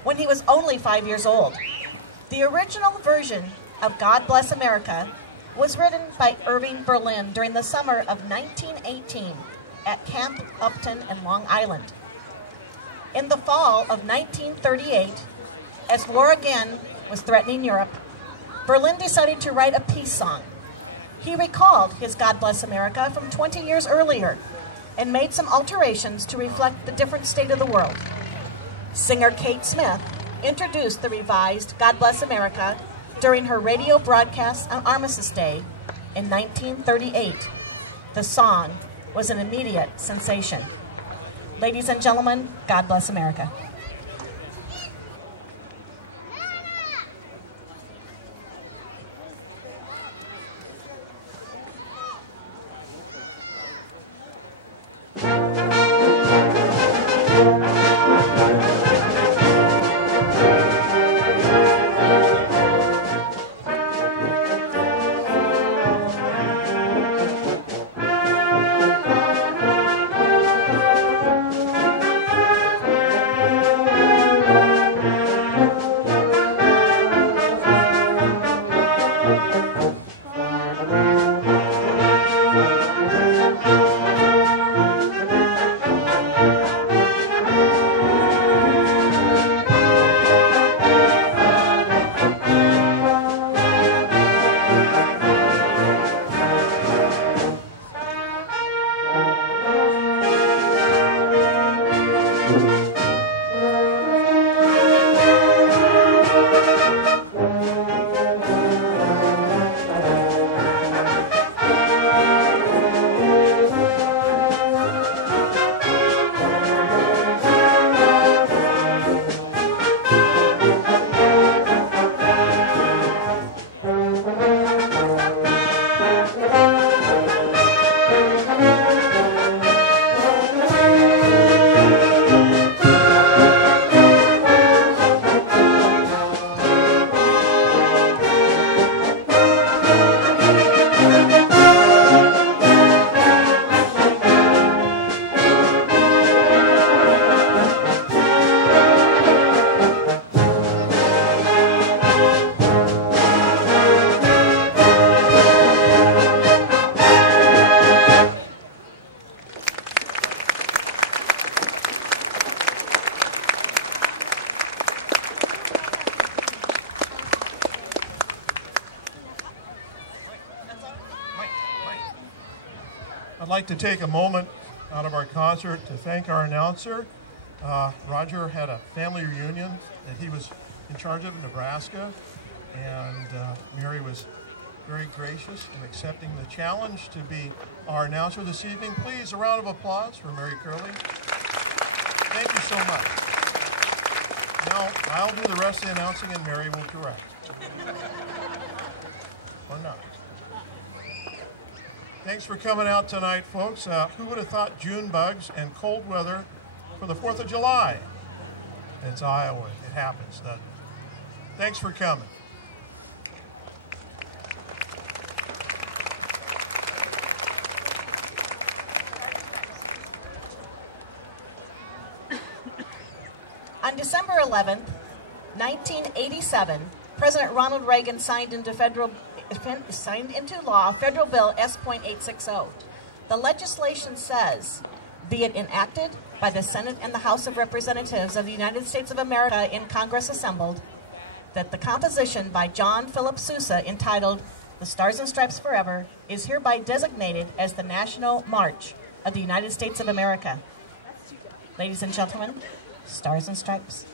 when he was only 5 years old. The original version of God Bless America was written by Irving Berlin during the summer of 1918 at Camp Upton in Long Island. In the fall of 1938, as war again was threatening Europe, Berlin decided to write a peace song. He recalled his God Bless America from 20 years earlier and made some alterations to reflect the different state of the world. Singer Kate Smith introduced the revised God Bless America during her radio broadcast on Armistice Day in 1938. The song was an immediate sensation. Ladies and gentlemen, God bless America. I'd like to take a moment out of our concert to thank our announcer. Roger had a family reunion that he was in charge of in Nebraska, and Mary was very gracious in accepting the challenge to be our announcer this evening. Please, a round of applause for Mary Curley. Thank you so much. Now, I'll do the rest of the announcing and Mary will direct. Or not. Thanks for coming out tonight, folks. Who would have thought June bugs and cold weather for the 4th of July? It's Iowa. It happens, doesn't it? Thanks for coming. On December 11th, 1987, President Ronald Reagan signed into law Federal Bill S.860. The legislation says, be it enacted by the Senate and the House of Representatives of the United States of America in Congress assembled, that the composition by John Philip Sousa entitled The Stars and Stripes Forever is hereby designated as the National March of the United States of America. Ladies and gentlemen, Stars and Stripes.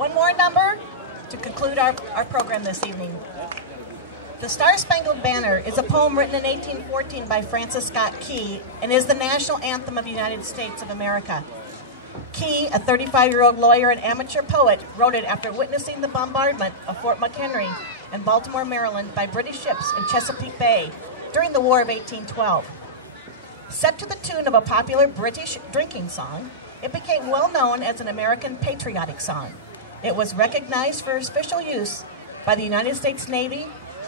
One more number to conclude our program this evening. The Star-Spangled Banner is a poem written in 1814 by Francis Scott Key and is the national anthem of the United States of America. Key, a 35-year-old lawyer and amateur poet, wrote it after witnessing the bombardment of Fort McHenry in Baltimore, Maryland by British ships in Chesapeake Bay during the War of 1812. Set to the tune of a popular British drinking song, it became well known as an American patriotic song. It was recognized for official use by the United States Navy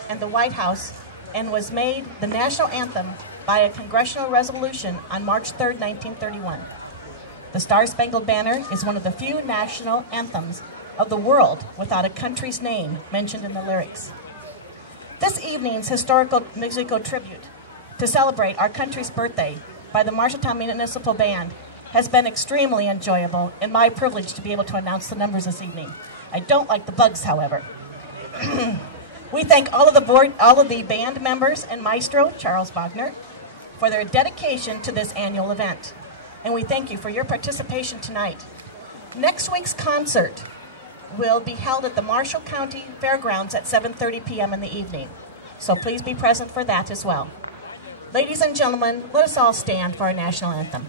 and the White House and was made the national anthem by a congressional resolution on March 3, 1931. The Star-Spangled Banner is one of the few national anthems of the world without a country's name mentioned in the lyrics. This evening's historical musical tribute to celebrate our country's birthday by the Marshalltown Municipal Band has been extremely enjoyable and my privilege to be able to announce the numbers this evening. I don't like the bugs, however. We thank all of the band members and Maestro, Charles Wagner, for their dedication to this annual event. And we thank you for your participation tonight. Next week's concert will be held at the Marshall County Fairgrounds at 7:30 p.m. in the evening. So please be present for that as well. Ladies and gentlemen, let us all stand for our national anthem.